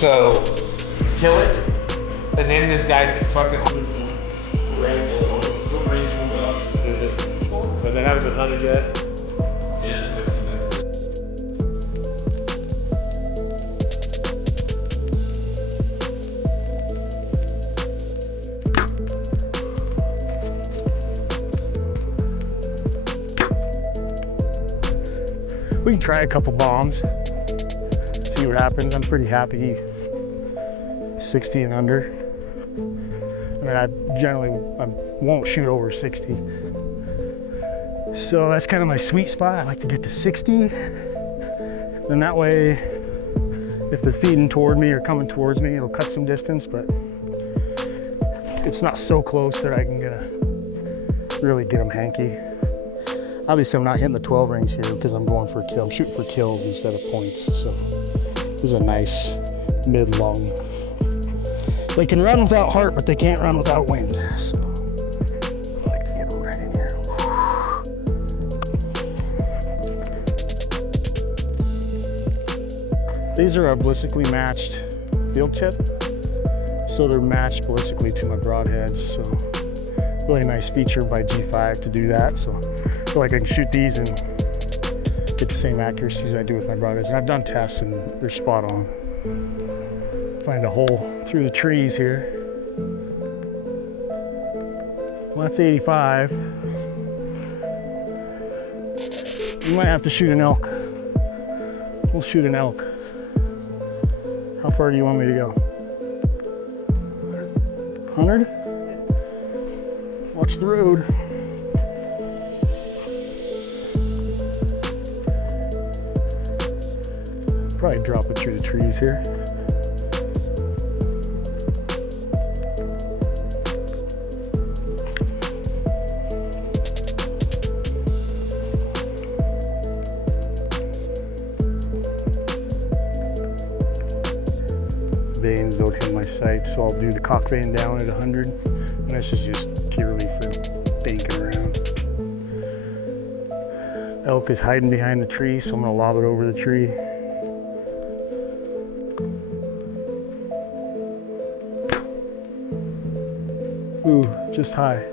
So, kill it, and then this guy fucking. But they haven't been hunted yet. Yeah, it's 15 minutes. We can try a couple bombs, see what happens. I'm pretty happy 60 and under. I mean, I won't shoot over 60. So that's kind of my sweet spot. I like to get to 60. Then that way, if they're feeding toward me or coming towards me, it'll cut some distance, but it's not so close that I can really get them hanky. Obviously, I'm not hitting the 12 range here because I'm going for a kill. I'm shooting for kills instead of points. So this is a nice mid-long. They can run without heart, but they can't run without wind. So I like to get them right in here. These are a ballistically matched field tip, so they're matched ballistically to my broadheads. So really nice feature by G5 to do that. So I feel like I can shoot these and get the same accuracy as I do with my broadheads. And I've done tests and they're spot on. Find a hole through the trees here. Well, that's 85. We might have to shoot an elk. We'll shoot an elk. How far do you want me to go? 100? Watch the road. Probably drop it through the trees here. Vanes don't hit my sight, so I'll do the cock vane down at 100. And this is just purely for banking around. Elk is hiding behind the tree, so I'm gonna lob it over the tree. Ooh, just high.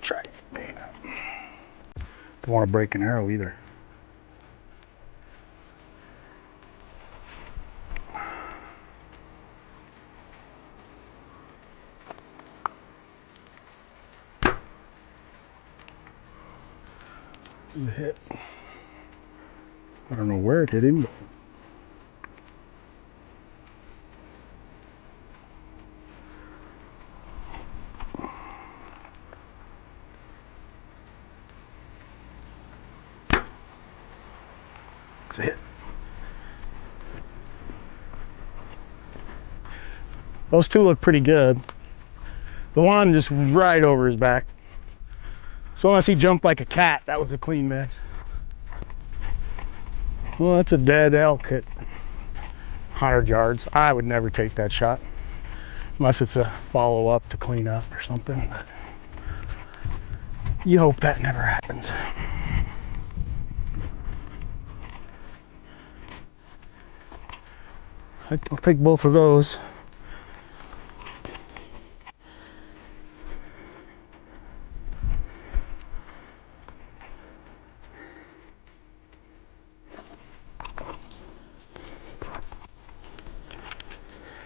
Try it. Don't want to break an arrow either. It hit. I don't know where it hit him, but it's a hit. Those two look pretty good. The one just right over his back. So unless he jumped like a cat, that was a clean miss. Well, that's a dead elk at 100 yards. I would never take that shot unless it's a follow-up to clean up or something. But you hope that never happens. I'll take both of those.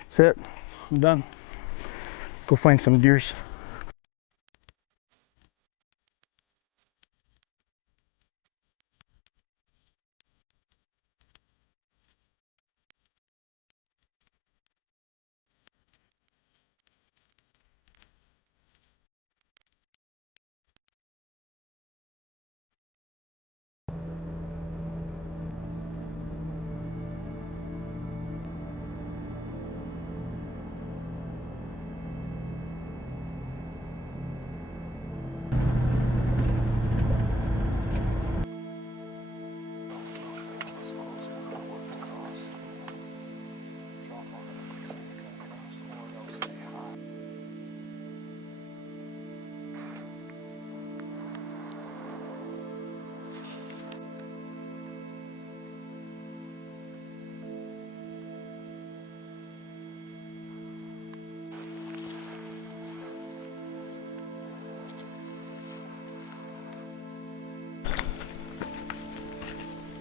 That's it. I'm done. Go find some deers.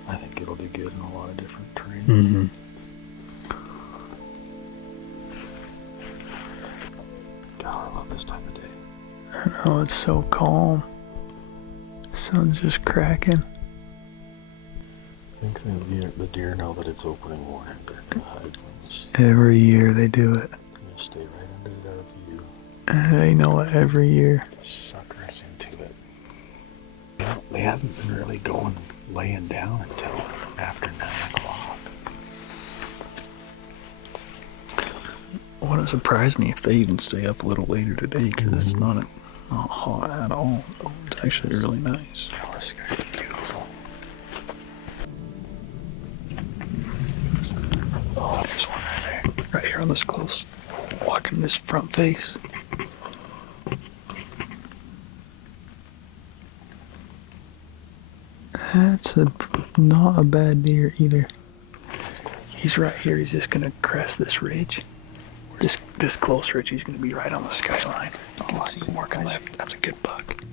I think it'll do good in a lot of different terrain. Mm-hmm. God, I love this time of day. I know, it's so calm. Sun's just cracking. I think the deer know that it's opening morning. They're gonna hide from us. Every year they do it. They're gonna stay right under our view. They know it every year. Sucker us into it. You know, they haven't been really laying down until after 9 o'clock. Wouldn't surprise me if they even stay up a little later today, because it's not hot at all. It's actually really nice. Oh, this guy's beautiful. Oh, there's one right there. Right here on this close. Walking this front face. That's not a bad deer either. He's right here. He's just gonna crest this ridge. This close ridge. He's gonna be right on the skyline. You can see him working left. That's a good buck.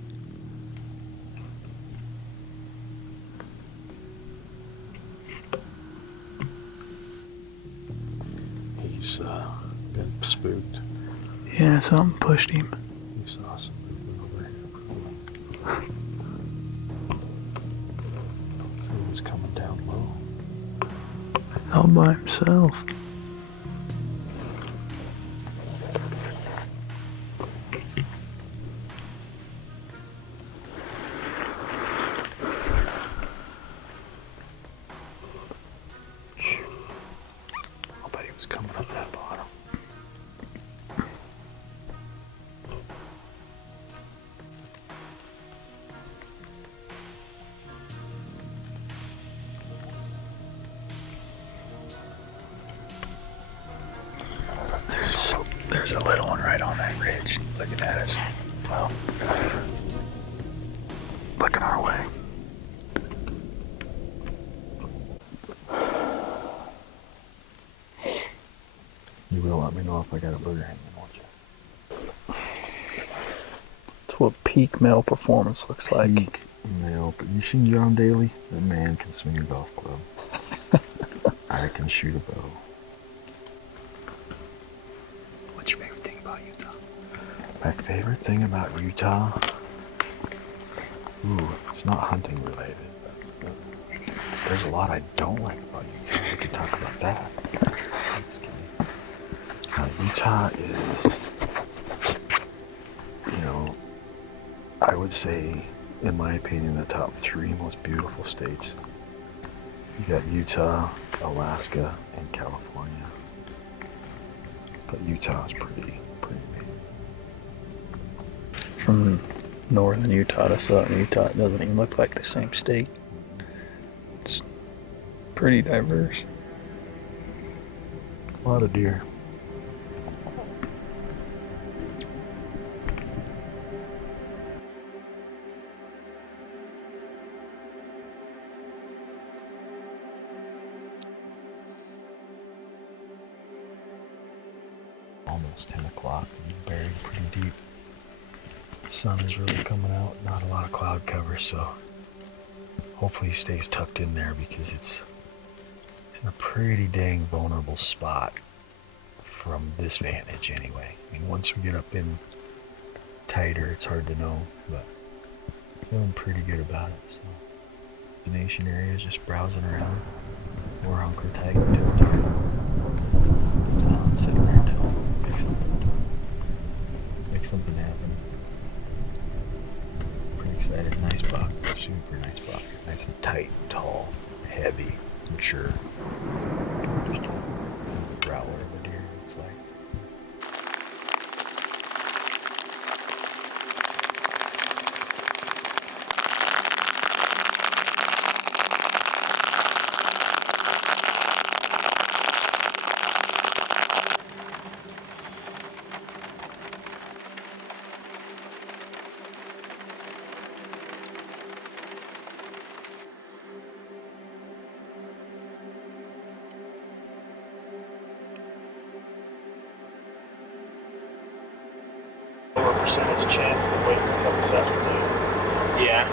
He's been spooked. Yeah, something pushed him. He saw some movement over here. He was coming down low. All by himself. I bet he was coming up that bottom. There's a little one right on that ridge, looking at us. Well, looking our way. You will let me know if I got a booger hanging, won't you? That's what peak male performance looks like. Peak male. But you seen John Daly? That man can swing a golf club. I can shoot a bow. What's your favorite thing about Utah? My favorite thing about Utah? Ooh, it's not hunting related. But there's a lot I don't like about Utah. We could talk about that. Just kidding. Utah is, I would say, in my opinion, the top 3 most beautiful states. You got Utah, Alaska, and California. But Utah is pretty amazing. From northern Utah to southern Utah, it doesn't even look like the same state. It's pretty diverse. A lot of deer. Almost 10 o'clock and buried pretty deep. Sun is really coming out, not a lot of cloud cover, so hopefully he stays tucked in there because it's in a pretty dang vulnerable spot from this vantage anyway. I mean, once we get up in tighter, it's hard to know, but feeling pretty good about it. So the nation area is just browsing around. We're hunker tight until dark. Sitting there until make something happen. Pretty excited. Nice buck. Super nice buck. Nice and tight, tall, heavy, mature. Just a growler of a deer, looks like. Percentage chance that wait until this afternoon. Yeah.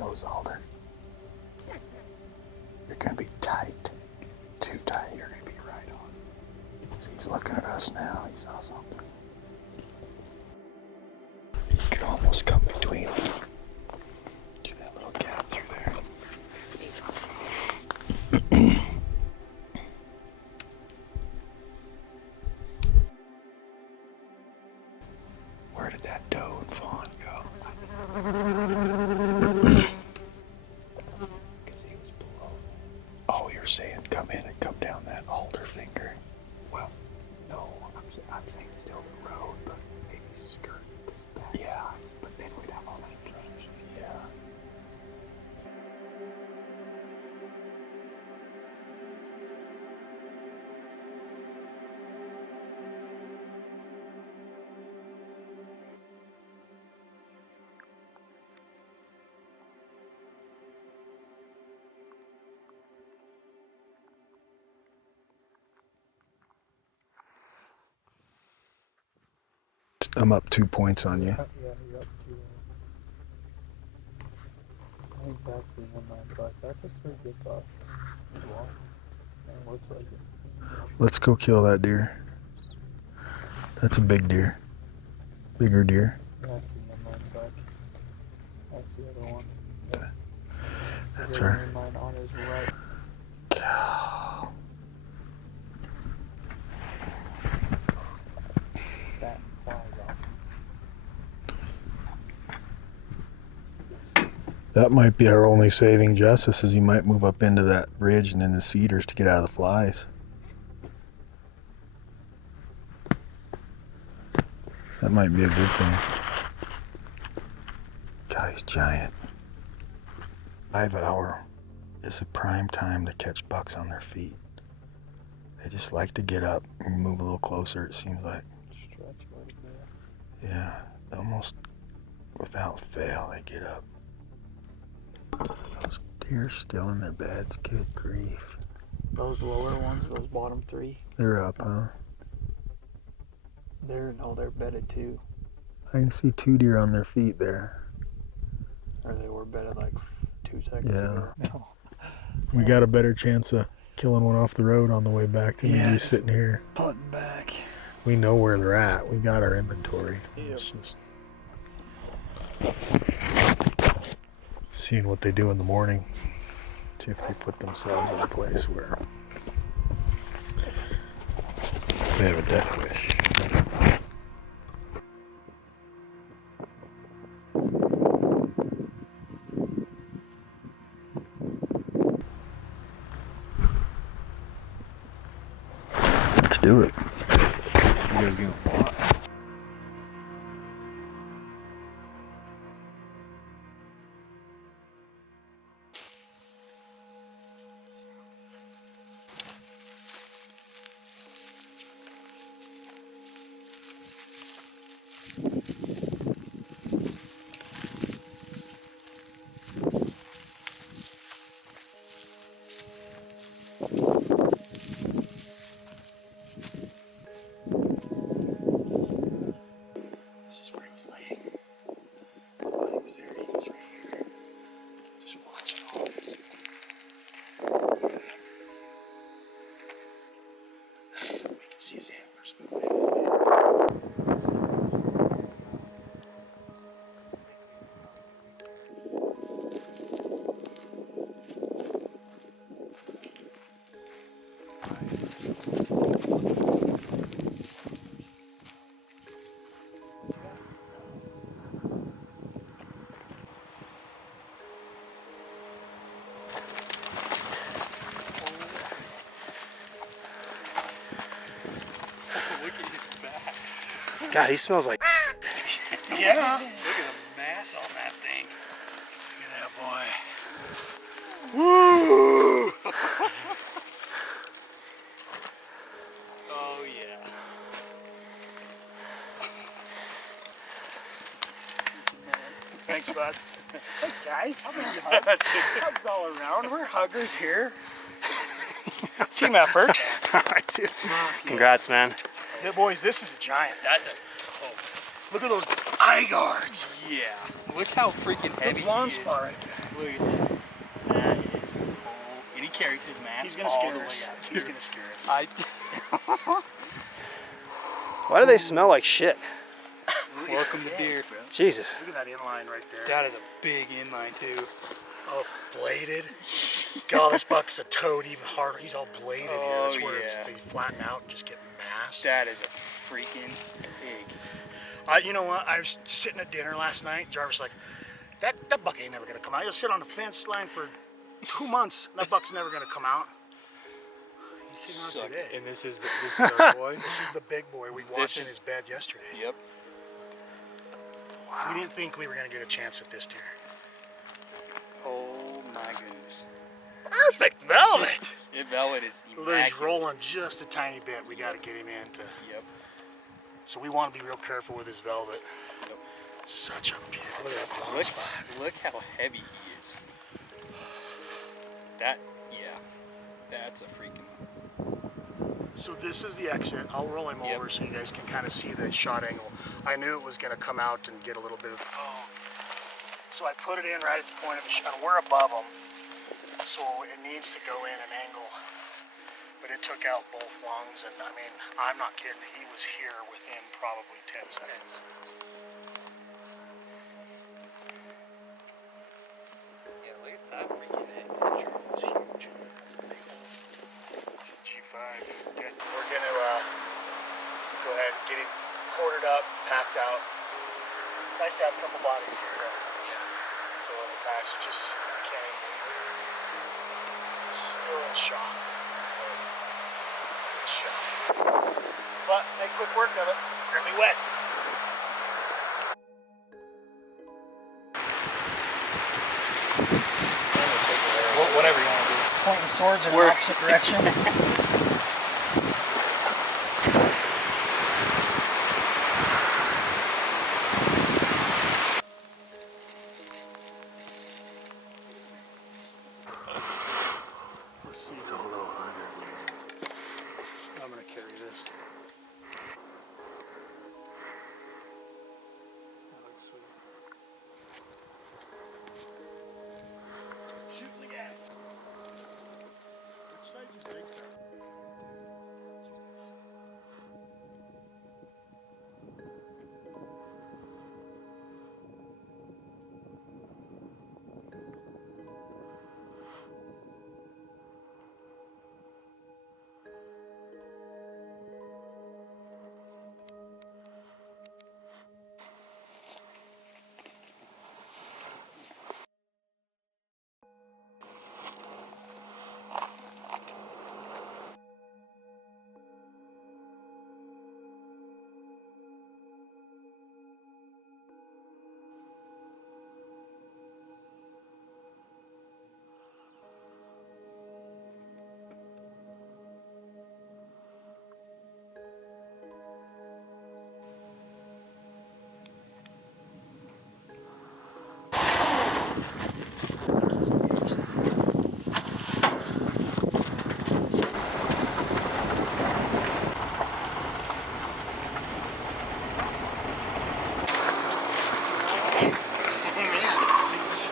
nose alder. You're gonna be tight. Too tight. You're gonna be right on. See, he's looking at us now. He saw something. You could almost come between them. Do that little gap through there. Where did that doe and fawn go? Oh, you're saying come in and come down that alder finger? Well, no, I'm saying still the road, but maybe skirt this back side. But then we'd have all that trash. Yeah. I'm up 2 points on you. Yeah, you're up to. I think that's the one buck. That's a pretty good buck. He's long. And looks like it. Let's go kill that deer. That's a big deer. Bigger deer. Yeah, I see him buck. That's the other one. Yeah. That's The other her. one on his right. That flies off. That might be our only saving justice, is he might move up into that ridge and in the cedars to get out of the flies. That might be a good thing. God, he's giant. 5 hour is a prime time to catch bucks on their feet. They just like to get up and move a little closer, it seems like. Stretch right there. Yeah, almost without fail, they get up. Those deer still in their beds, good grief. Those lower ones, those bottom three, They're up, huh? they're bedded too. I can see 2 deer on their feet there. Or they were bedded like 2 seconds Yeah. ago. No. We got a better chance of killing one off the road on the way back than we do just sitting here. putting back. We know where they're at. We got our inventory. Yep. It's just seeing what they do in the morning. See if they put themselves in a place where they have a death wish. Let's do it. This is where he was laying. His body was there. He was right here. Just watching all this. Look at that. We can see his antlers moving in his bed. God, he smells like. Yeah. Look at the mass on that thing. Look at that boy. Woo! Oh yeah. Thanks, bud. Thanks, guys. Hugs all around. We're huggers here. Team effort. All right, dude. Congrats, man. Yeah, boys, this is a giant. Look at those eye guards. Yeah. Look how freaking heavy The blonde he is. spot right there. Look at that. That is cool. And he carries his mask. He's gonna scare us. He's gonna scare us. Why do they smell like shit? Welcome to deer. Jesus. Look at that inline right there. That is a big inline too. Oh, bladed. God, this buck's a toad even harder. He's all bladed here. That's where they flatten out and just get massed. That is a freaking pig. You know what? I was sitting at dinner last night. Jarvis was like, that buck ain't never gonna come out. You'll sit on the fence line for 2 months. That buck's never gonna come out. He came out today. And this is our boy. This is the big boy we watched in his bed yesterday. Yep. Wow. We didn't think we were gonna get a chance at this deer. Oh my goodness. Perfect velvet. Velvet is immaculate. He's rolling just a tiny bit. We got to get him into. Yep. So we want to be real careful with his velvet. Yep. Such a beautiful. Look at that blonde spot. Look how heavy he is. That's a freaking. So this is the exit. I'll roll him over so you guys can kind of see the shot angle. I knew it was going to come out and get a little bit of. So I put it in right at the point of the shot. We're above him, so it needs to go in an angle. But it took out both lungs, and I mean, I'm not kidding. He was here within probably 10 seconds. Yeah, look at that freaking head picture. It's huge. It's a G5. Good. We're going to go ahead and get him quartered up, packed out. Nice to have a couple bodies here. Fill in the packs. Just can't even believe it. Still in shock. But make quick work of it. We're gonna be wet. Whatever you want to do. Pointing swords in the opposite direction. Solo hunter. I'm gonna carry this. That looks sweet. Shooting again. Which side's his big side?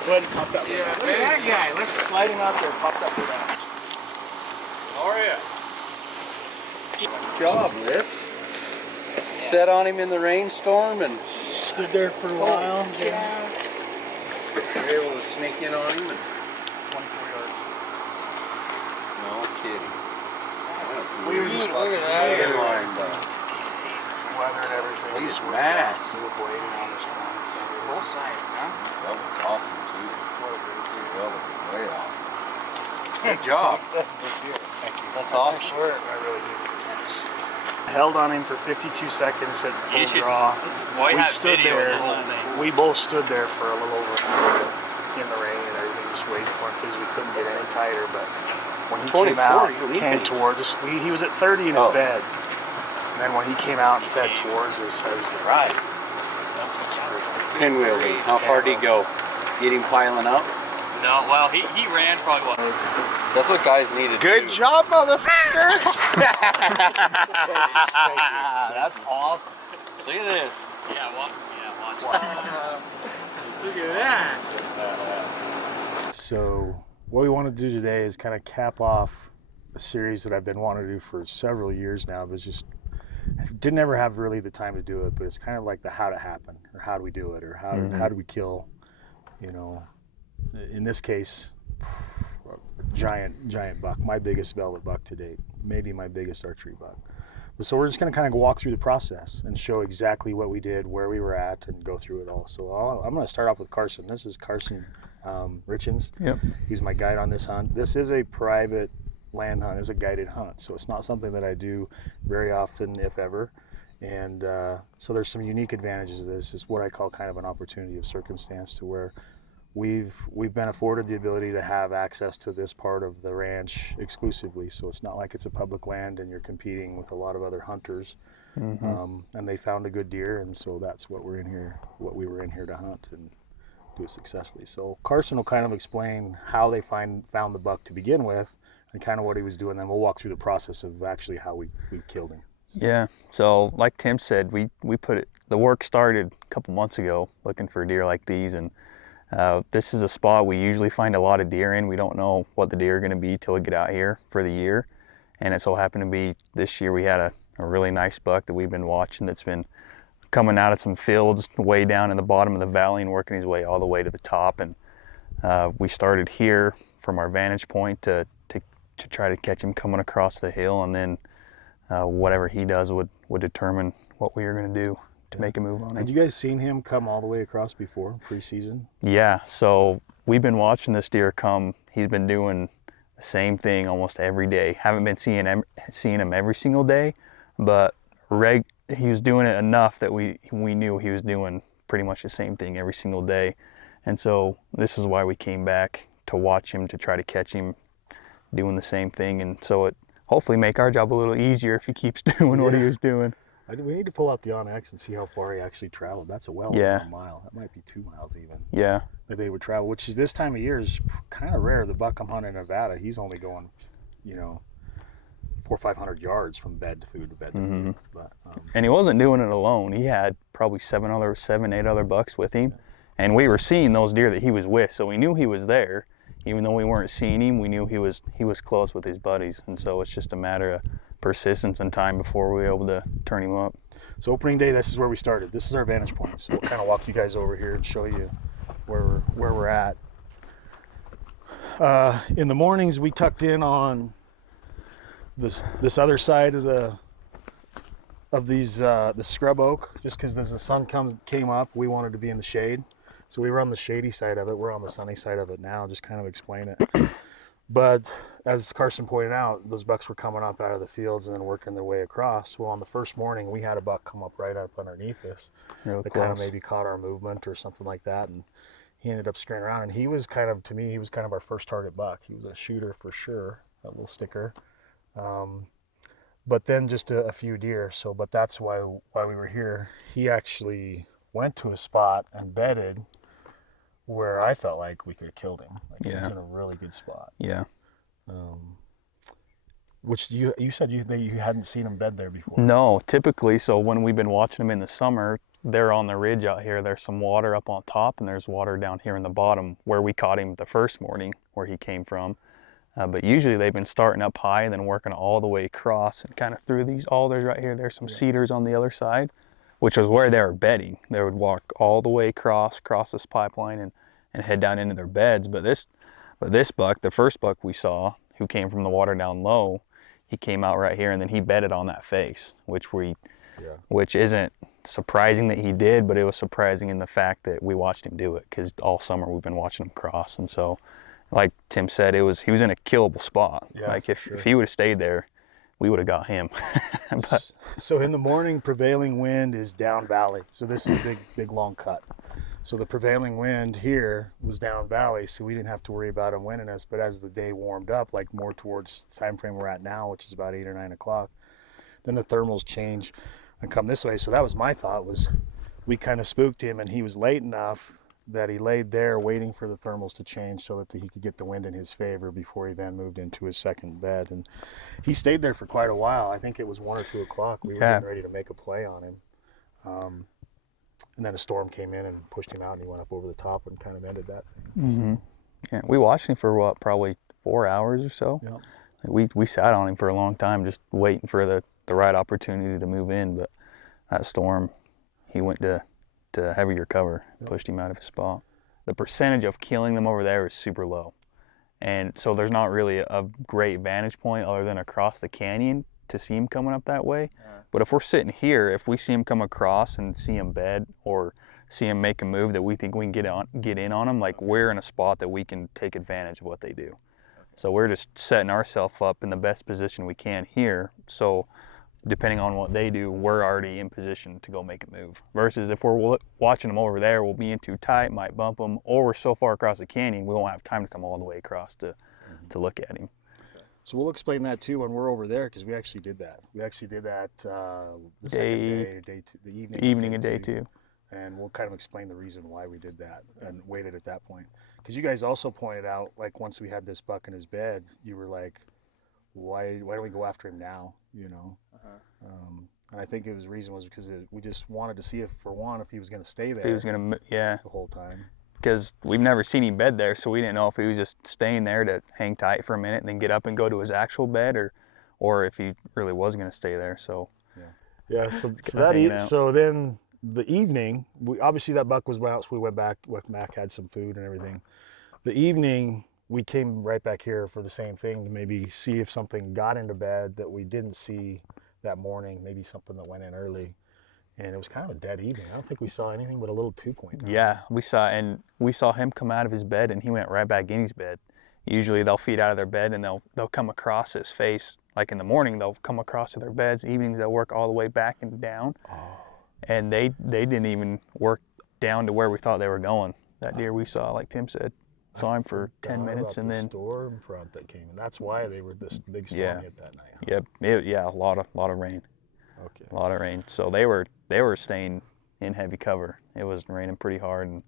Go ahead and pop that. Yeah, look at that guy. Let's slide him out there. Pop that with that. How are you? Good job, Lips. Set on him in the rainstorm and Stood there for a while. you're able to sneak in on him. 24 yards. No kidding. We were just Look at that. weather and everything. He's mass. Little blading on this one. Both sides, huh? That was awesome too. That was way awesome. Good job. That's a big deal. Thank you. That's awesome. I swear, I really do. Held on him for 52 seconds at full draw. Boy, We stood there. We both stood there for a little over an hour in the rain and everything, just waiting for him because we couldn't get any tighter. But when he came out, came towards us. He was at 30 in his bed. And then when he came out and fed towards us, I was like, right. Pinwheeling. How far did he go? Get him piling up? No, well, he ran probably what? That's what guys need to do. Good job, motherfucker! That's awesome. Look at this. Yeah, watch. Look at that. So what we want to do today is kind of cap off a series that I've been wanting to do for several years now, but just didn't ever have really the time to do it. But it's kind of like the how to happen, or how do we do it, or how do we kill, you know, in this case, a giant buck, my biggest velvet buck to date, maybe my biggest archery buck. So we're just going to kind of walk through the process and show exactly what we did, where we were at, and go through it all. So I'm going to start off with Carson. This is Carson Richens. Yep. He's my guide on this hunt. This is a private land hunt. It's a guided hunt, so it's not something that I do very often, if ever. And so there's some unique advantages of this. It's what I call kind of an opportunity of circumstance, to where we've been afforded the ability to have access to this part of the ranch exclusively. So it's not like it's a public land and you're competing with a lot of other hunters. And they found a good deer, and so that's what we were in here to hunt and do it successfully. So Carson will kind of explain how they found the buck to begin with, and kind of what he was doing. Then we'll walk through the process of actually how we killed him. Yeah. So like Tim said, the work started a couple months ago looking for deer like these, and this is a spot we usually find a lot of deer in. We don't know what the deer are going to be till we get out here for the year. And it so happened to be this year we had a really nice buck that we've been watching that's been coming out of some fields way down in the bottom of the valley and working his way all the way to the top. And we started here from our vantage point to try to catch him coming across the hill, and then whatever he does would determine what we were going to do to make a move on him. Had you guys seen him come all the way across before, pre-season? Yeah, so we've been watching this deer come. He's been doing the same thing almost every day. Haven't been seeing him every single day, but he was doing it enough that we knew he was doing pretty much the same thing every single day. And so this is why we came back to watch him, to try to catch him doing the same thing, and so it hopefully make our job a little easier if he keeps doing what he was doing. We need to pull out the on-X and see how far he actually traveled. That's over a mile. That might be 2 miles even. Yeah. That they would travel, which is this time of year is kind of rare. The buck I'm hunting in Nevada, he's only going, 400 or 500 yards from bed to food to bed to food. But, and he wasn't doing it alone. He had probably 8 other bucks with him, and we were seeing those deer that he was with, so we knew he was there. Even though we weren't seeing him, we knew he was close with his buddies, and so it's just a matter of persistence and time before we were able to turn him up. So opening day, this is where we started. This is our vantage point. So we'll kind of walk you guys over here and show you where we're at. In the mornings, we tucked in on this other side of the scrub oak, just because as the sun came up, we wanted to be in the shade. So we were on the shady side of it. We're on the sunny side of it now, just kind of explain it. But as Carson pointed out, those bucks were coming up out of the fields and then working their way across. Well, on the first morning, we had a buck come up right up underneath us that kind of maybe caught our movement or something like that. And he ended up scurrying around. And he was kind of, to me, he was kind of our first target buck. He was a shooter for sure, a little sticker. But then just a few deer. But that's why we were here. He actually went to a spot and bedded where I felt like we could have killed him. He was in a really good spot. Yeah. Which you said you hadn't seen him bed there before. No, typically, so when we've been watching him in the summer, they're on the ridge out here. There's some water up on top, and there's water down here in the bottom where we caught him the first morning, where he came from. But usually they've been starting up high and then working all the way across and kind of through these alders right here. There's some cedars on the other side, which was where they were bedding. They would walk all the way across this pipeline and head down into their beds. But this buck, the first buck we saw, who came from the water down low, he came out right here and then he bedded on that face, which isn't surprising that he did, but it was surprising in the fact that we watched him do it, because all summer we've been watching him cross. And so, like Tim said, he was in a killable spot. Yeah, if he would have stayed there, we would have got him. But, so in the morning, prevailing wind is down valley. So this is a big long cut. So the prevailing wind here was down valley, so we didn't have to worry about him winding us. But as the day warmed up, like more towards the time frame we're at now, which is about 8 or 9 o'clock, then the thermals change and come this way. So that was my thought, was we kind of spooked him, and he was late enough that he laid there waiting for the thermals to change so that he could get the wind in his favor before he then moved into his second bed. And he stayed there for quite a while. I think it was 1 or 2 o'clock. We were getting ready to make a play on him. And then a storm came in and pushed him out, and he went up over the top and kind of ended that thing. Mm-hmm. Yeah, we watched him for what, probably 4 hours or so. Yep. We sat on him for a long time, just waiting for the right opportunity to move in. But that storm, he went to heavier cover, pushed him out of his spot. The percentage of killing them over there is super low. And so there's not really a great vantage point other than across the canyon to see him coming up that way. But if we're sitting here, if we see him come across and see him bed or see him make a move that we think we can get in on him, like we're in a spot that we can take advantage of what they do. So we're just setting ourselves up in the best position we can here. So depending on what they do, we're already in position to go make a move. Versus if we're watching them over there, we'll be in too tight, might bump them, or we're so far across the canyon, we won't have time to come all the way across to look at him. So we'll explain that too when we're over there, because we actually did that. We actually did that the second day two, the evening of day two. And we'll kind of explain the reason why we did that and waited at that point. Because you guys also pointed out, like once we had this buck in his bed, you were like, why don't we go after him now, you know? And I think the reason was because we just wanted to see if he was going to stay there. If he was going to, yeah. The whole time. Because we've never seen him bed there, so we didn't know if he was just staying there to hang tight for a minute and then get up and go to his actual bed, or if he really was going to stay there. So yeah. So then the evening, obviously that buck was out, so we went back. Mac had some food and everything. The evening, we came right back here for the same thing to maybe see if something got into bed that we didn't see that morning. Maybe something that went in early. And it was kind of a dead evening. I don't think we saw anything but a little 2-point. Yeah, we saw him come out of his bed and he went right back in his bed. Usually they'll feed out of their bed and they'll come across his face. Like in the morning, they'll come across to their beds. Evenings, they'll work all the way back and down. Oh. And they didn't even work down to where we thought they were going. That deer we saw, like Tim said, saw him for 10 minutes and then storm front that came, and that's why they were this big storm hit that night. Huh? Yep, a lot of rain. Okay. A lot of rain. So they were staying in heavy cover. It was raining pretty hard, and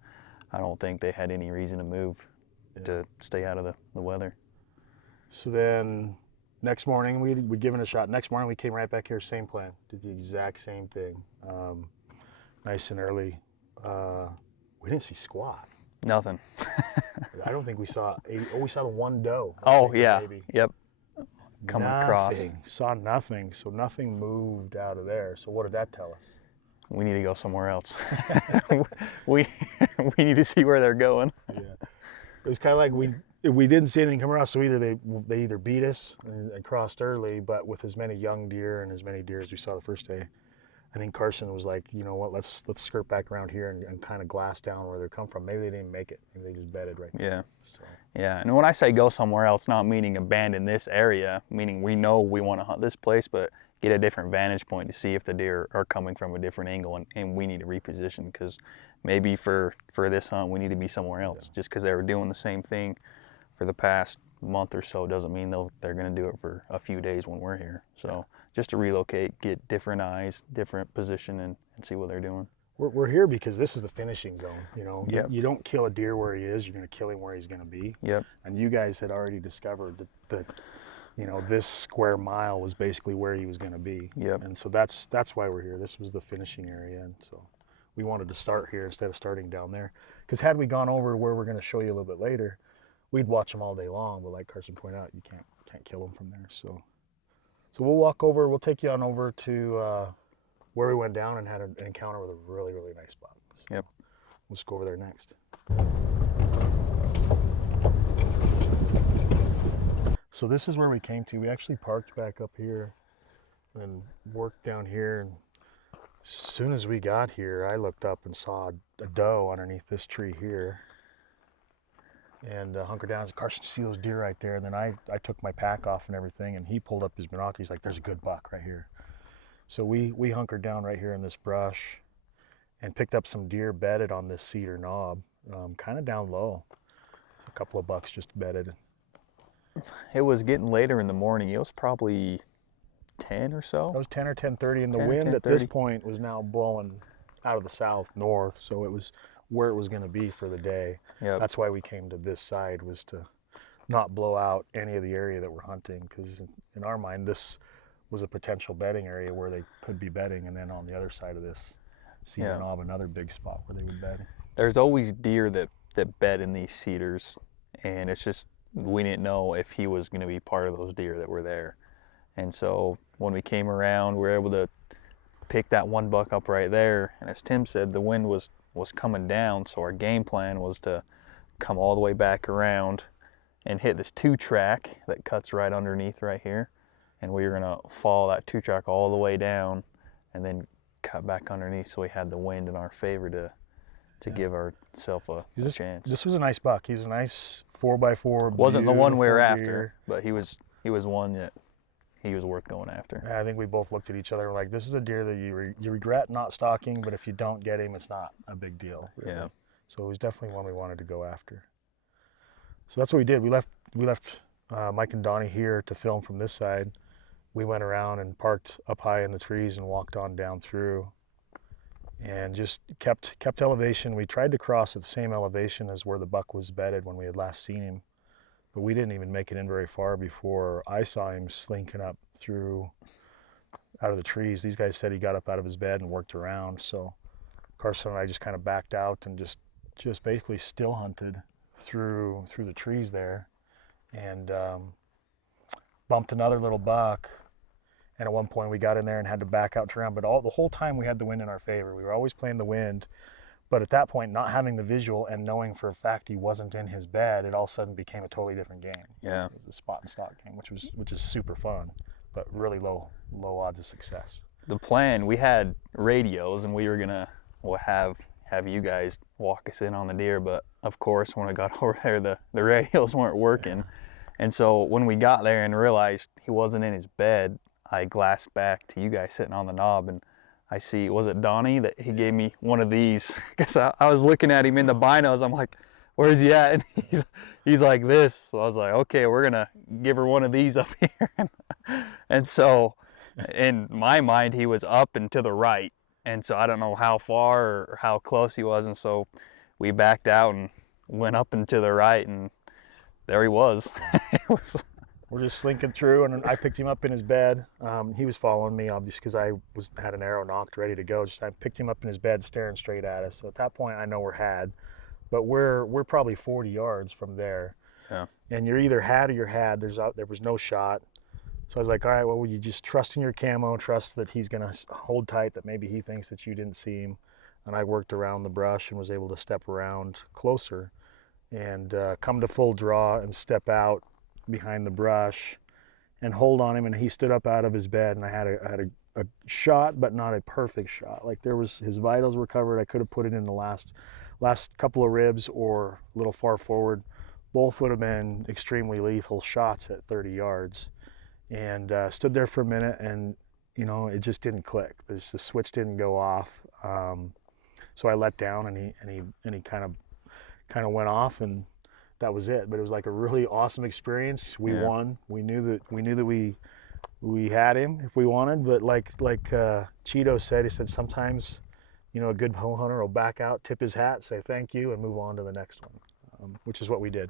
I don't think they had any reason to move to stay out of the weather. So then next morning, we'd given it a shot. Next morning, we came right back here, same plan. Did the exact same thing. Nice and early. We didn't see squat. Nothing. I don't think we saw we saw the one doe. Oh, yeah. Maybe. Yep. Coming across. Saw nothing. So nothing moved out of there. So what did that tell us? We need to go somewhere else. we need to see where they're going. Yeah. It was kind of like we didn't see anything come across, so either they either beat us and crossed early, but with as many young deer and as many deer as we saw the first day, I think Carson was like, you know what, let's skirt back around here and kind of glass down where they come from. Maybe they didn't make it. Maybe they just bedded right there. Yeah. So. Yeah, and when I say go somewhere else, not meaning abandon this area, meaning we know we want to hunt this place, but get a different vantage point to see if the deer are coming from a different angle, and we need to reposition, because maybe for this hunt we need to be somewhere else. Just because they were doing the same thing for the past month or so doesn't mean they're going to do it for a few days when we're here. So just to relocate, get different eyes, different position, and see what they're doing. We're here because this is the finishing zone. You know, Yep. You don't kill a deer where he is, you're going to kill him where he's going to be. Yep. And you guys had already discovered that you know, this square mile was basically where he was going to be. Yep. And so that's why we're here. This was the finishing area, and so we wanted to start here instead of starting down there. Because had we gone over where we're going to show you a little bit later, we'd watch them all day long. But like Carson pointed out, you can't kill them from there. So we'll walk over. We'll take you on over to where we went down and had an encounter with a really, really nice buck. So yep. Let's go over there next. So this is where we came to. We actually parked back up here and worked down here. And as soon as we got here, I looked up and saw a doe underneath this tree here. And hunkered down. I said, Carson, you see those deer right there? And then I took my pack off and everything, and he pulled up his binoculars. He's like, there's a good buck right here. So we hunkered down right here in this brush and picked up some deer bedded on this cedar knob, kind of down low. A couple of bucks just bedded. It was getting later in the morning. It was probably 10 or so. It was 10 or 10:30, and the wind at this point was now blowing out of the south north, so it was where it was going to be for the day. Yep. That's why we came to this side, was to not blow out any of the area that we're hunting, because in our mind this was a potential bedding area where they could be bedding, and then on the other side of this cedar knob, another big spot where they would bed. There's always deer that bed in these cedars, and it's just we didn't know if he was going to be part of those deer that were there. And so when we came around, we were able to pick that one buck up right there, and as Tim said, the wind was coming down, so our game plan was to come all the way back around and hit this 2-track that cuts right underneath right here, and we were going to follow that 2-track all the way down and then cut back underneath, so we had the wind in our favor to give ourselves a chance. This was a nice buck. He was a nice 4x4. Wasn't the one we were deer. after, but he was one that he was worth going after. I think we both looked at each other and were like, this is a deer that you regret not stalking, but if you don't get him, it's not a big deal. Really. Yeah. So it was definitely one we wanted to go after. So that's what we did. We left Mike and Donnie here to film from this side. We went around and parked up high in the trees and walked on down through and just kept elevation. We tried to cross at the same elevation as where the buck was bedded when we had last seen him, but we didn't even make it in very far before I saw him slinking up through out of the trees. These guys said he got up out of his bed and worked around, so Carson and I just kind of backed out and just basically still hunted through the trees there, and bumped another little buck. And at one point we got in there and had to back out to around, but the whole time we had the wind in our favor. We were always playing the wind, but at that point, not having the visual and knowing for a fact he wasn't in his bed, it all of a sudden became a totally different game. Yeah. It was a spot and stalk game, which is super fun, but really low odds of success. The plan, we had radios and we were gonna have you guys walk us in on the deer, but of course when I got over there the radios weren't working. Yeah. And so when we got there and realized he wasn't in his bed, I glassed back to you guys sitting on the knob, and I see, was it Donnie that he gave me one of these? Because I was looking at him in the binos, I'm like, where's he at? And he's like this. So I was like, okay, we're gonna give her one of these up here. And so in my mind, he was up and to the right. And so I don't know how far or how close he was. And so we backed out and went up and to the right, and there he was. We're just slinking through, and I picked him up in his bed. He was following me, obviously, because I had an arrow knocked, ready to go. I picked him up in his bed, staring straight at us. So at that point, I know we're had, but we're probably 40 yards from there. Yeah. And you're either had or you're had. There was no shot. So I was like, all right, well, you just trust in your camo, trust that he's gonna hold tight, that maybe he thinks that you didn't see him. And I worked around the brush and was able to step around closer and come to full draw and step out behind the brush and hold on him, and he stood up out of his bed, and I had a shot, but not a perfect shot. Like his vitals were covered. I could have put it in the last couple of ribs or a little far forward. Both would have been extremely lethal shots at 30 yards. And stood there for a minute, and it just didn't click. The switch didn't go off. So I let down, and he kind of went off, and that was it. But it was like a really awesome experience. We won. We knew that we had him if we wanted. But like Cheeto said, he said sometimes a good bow hunter will back out, tip his hat, say thank you, and move on to the next one, which is what we did.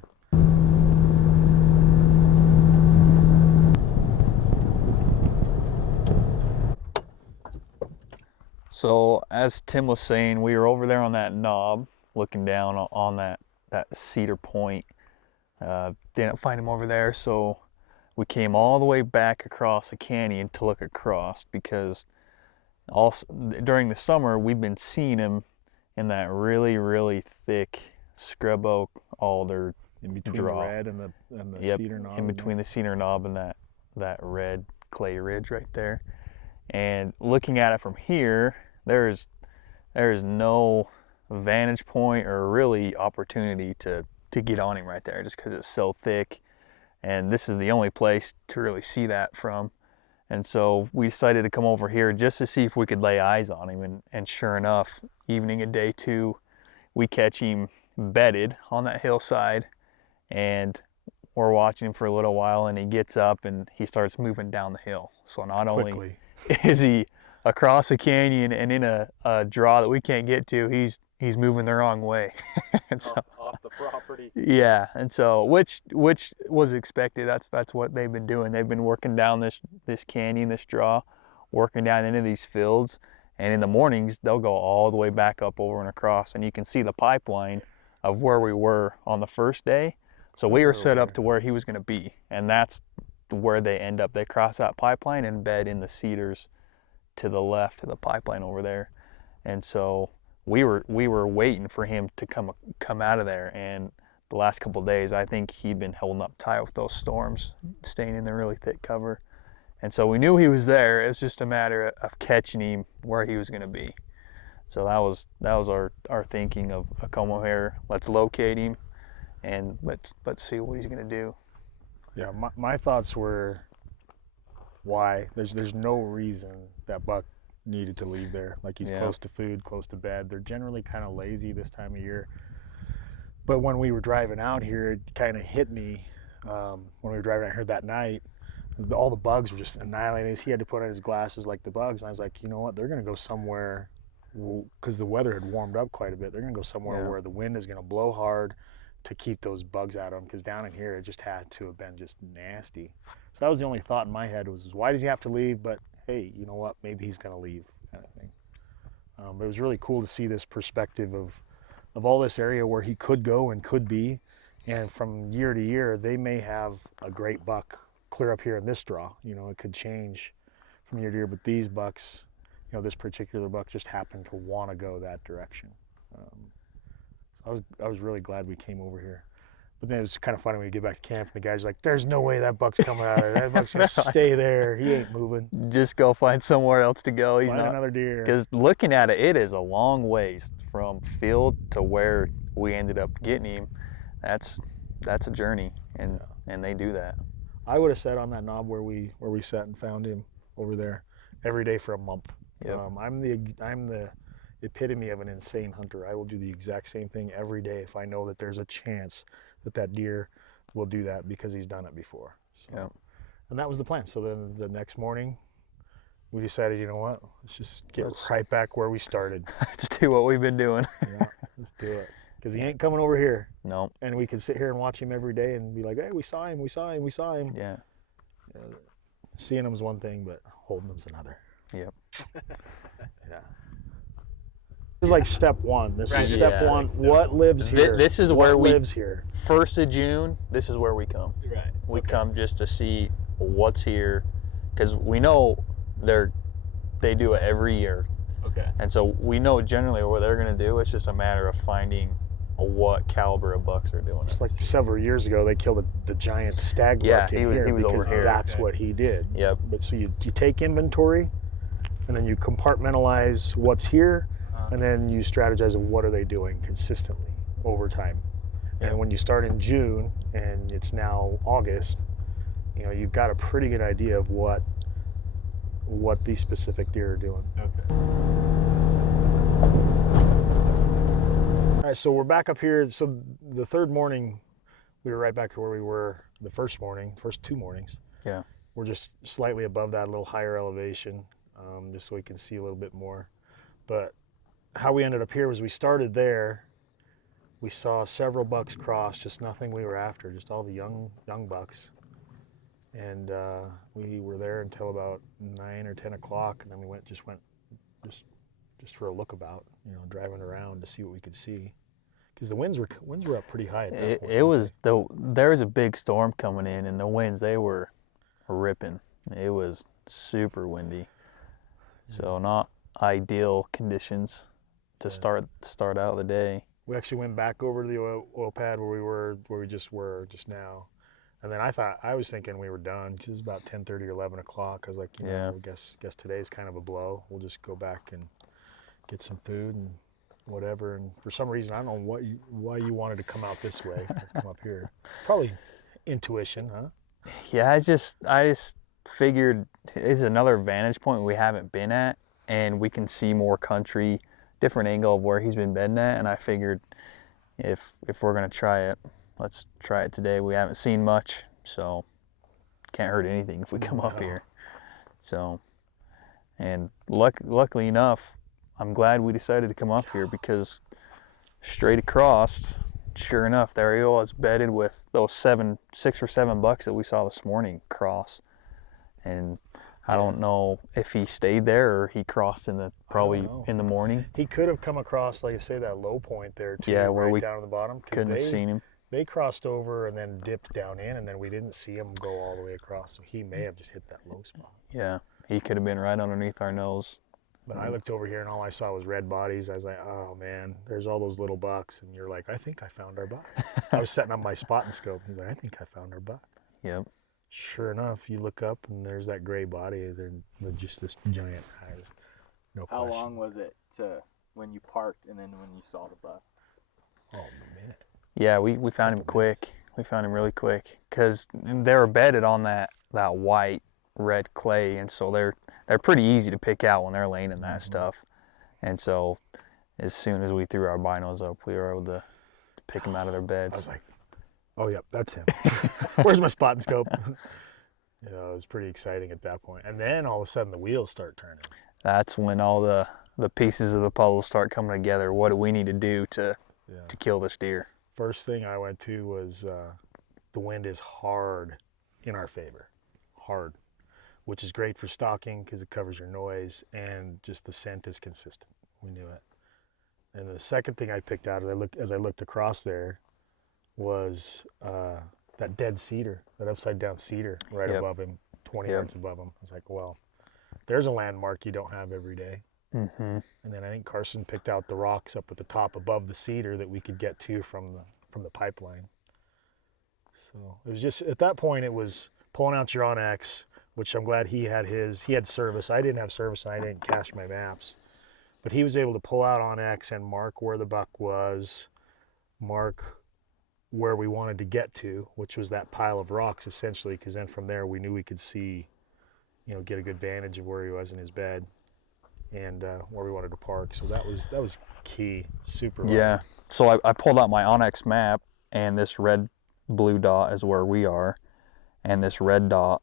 So as Tim was saying, we were over there on that knob, looking down on that cedar point. Didn't find him over there, so we came all the way back across the canyon to look across, because also during the summer we've been seeing him in that really, really thick scrub oak alder in between draw. The red and the Yep, cedar knob. in between the cedar knob and that red clay ridge right there. And looking at it from here, there is no vantage point or really opportunity to get on him right there, just because it's so thick, and this is the only place to really see that from. And so we decided to come over here just to see if we could lay eyes on him, and sure enough, evening of day 2, we catch him bedded on that hillside, and we're watching him for a little while, and he gets up and he starts moving down the hill. So not only is he across the canyon and in a draw that we can't get to, he's moving the wrong way. And so, off the property. Yeah, and so which was expected. That's what they've been doing. They've been working down this canyon, this draw, working down into these fields, and in the mornings they'll go all the way back up over and across, and you can see the pipeline of where we were on the first day. So we were set up to where he was going to be, and that's where they end up. They cross that pipeline and bed in the cedars to the left of the pipeline over there. And so we were waiting for him to come out of there. And the last couple of days, I think he'd been holding up tight with those storms, staying in the really thick cover. And so we knew he was there. It was just a matter of catching him where he was going to be. So that was our thinking of Como here. Let's locate him, and let's see what he's going to do. Yeah, my thoughts were, why? There's no reason that buck needed to leave there. Like, he's close to food, close to bed. They're generally kind of lazy this time of year. But when we were driving out here, it kind of hit me when we were driving out here that night. All the bugs were just annihilating. He had to put on his glasses like the bugs. And I was like, you know what? They're going to go somewhere, because the weather had warmed up quite a bit. They're going to go somewhere where the wind is going to blow hard to keep those bugs out of them, because down in here it just had to have been just nasty. So that was the only thought in my head, was why does he have to leave? But hey, you know what? Maybe he's going to leave, kind of thing. But it was really cool to see this perspective of all this area where he could go and could be. And from year to year, they may have a great buck clear up here in this draw. You know, it could change from year to year, but these bucks, you know, this particular buck just happened to want to go that direction. So I was really glad we came over here. But then it was kind of funny when we get back to camp, and the guy's like, there's no way that buck's coming out of there. That buck's going to stay there. He ain't moving. Just go find somewhere else to go. He's Find not another deer. Because looking at it, it is a long ways from field to where we ended up getting him. That's a journey, and they do that. I would have sat on that knob where we sat and found him over there every day for a month. Yep. I'm the epitome of an insane hunter. I will do the exact same thing every day if I know that there's a chance that deer will do that, because he's done it before. So, Yep. And that was the plan. So then the next morning, we decided, you know what, let's just get right back where we started. Let's do what we've been doing. Yeah, let's do it. Because he ain't coming over here. No. And we could sit here and watch him every day and be like, hey, we saw him. Yeah. Seeing him's one thing, but holding him's another. Yep. Yeah. This is like step one. This is step one. Like what lives here? This is where what we lives here. 1st of June. This is where we come. Right. We come just to see what's here, because we know they do it every year. Okay. And so we know generally what they're going to do. It's just a matter of finding what caliber of bucks they're doing. Just like several years ago, they killed the giant stag buck in here, he was because over here. that's what he did. Yep. But so you take inventory, and then you compartmentalize what's here, and then you strategize of what are they doing consistently over time. And when you start in June and it's now August, you know, you've got a pretty good idea of what these specific deer are doing. Okay. All right, so we're back up here. So the third morning, we were right back to where we were the first 2 mornings. Yeah. We're just slightly above that, a little higher elevation, just so we can see a little bit more. But how we ended up here was we started there. We saw several bucks cross, just nothing we were after, just all the young bucks. And we were there until about 9 or 10 o'clock, and then we went just for a look about, you know, driving around to see what we could see, because the winds were up pretty high at that point. There was a big storm coming in, and the winds, they were ripping. It was super windy, so not ideal conditions to start out the day. We actually went back over to the oil pad where we just were just now. And then I was thinking we were done, because it was about 10:30 or 11 o'clock. I was like, you know, I guess today's kind of a blow. We'll just go back and get some food and whatever. And for some reason, I don't know why you wanted to come out this way, come up here. Probably intuition, huh? Yeah, I just figured it's another vantage point we haven't been at, and we can see more country, different angle of where he's been bedding at. And I figured if we're gonna try it, let's try it today. We haven't seen much, so can't hurt anything if we come up here. So, and luckily enough, I'm glad we decided to come up here, because straight across, sure enough, there he was bedded with those 6 or 7 bucks that we saw this morning cross. And I don't know if he stayed there or he crossed in the in the morning. He could have come across, like I say, that low point there too, where we down at the bottom. couldn't have seen him. they crossed over and then dipped down in, and then we didn't see him go all the way across. So he may have just hit that low spot. Yeah, he could have been right underneath our nose. But I looked over here and all I saw was red bodies. I was like, oh man, there's all those little bucks. And you're like, I think I found our buck. I was setting up my spotting scope. He's like, I think I found our buck. Yep. Sure enough, you look up and there's that gray body. There's just this giant eye. No How question. long was it to when you parked and then when you saw the buck? Oh, a minute. Yeah, we found him quick. We found him really quick because they were bedded on that white red clay, and so they're pretty easy to pick out when they're laying in that stuff. And so as soon as we threw our binos up, we were able to pick them out of their beds. I was like, oh yep, that's him. Where's my spotting scope? You know, it was pretty exciting at that point. And then all of a sudden the wheels start turning. That's when all the pieces of the puzzle start coming together. What do we need to do to kill this deer? First thing I went to was the wind is hard in our favor. Hard. Which is great for stalking because it covers your noise, and just the scent is consistent. We knew it. And the second thing I picked out as I looked across there was that dead cedar, that upside down cedar right above him, 20 yards above him. I was like, well, there's a landmark you don't have every day. Mm-hmm. And then I think Carson picked out the rocks up at the top above the cedar that we could get to from the pipeline. So it was just, at that point, it was pulling out your OnX, which I'm glad he had service. I didn't have service and I didn't cache my maps. But he was able to pull out OnX and mark where the buck was, mark where we wanted to get to, which was that pile of rocks essentially, because then from there we knew we could see, you know, get a good vantage of where he was in his bed and where we wanted to park. So that was key, super hard. Yeah, so I pulled out my OnX map, and this red-blue dot is where we are, and this red dot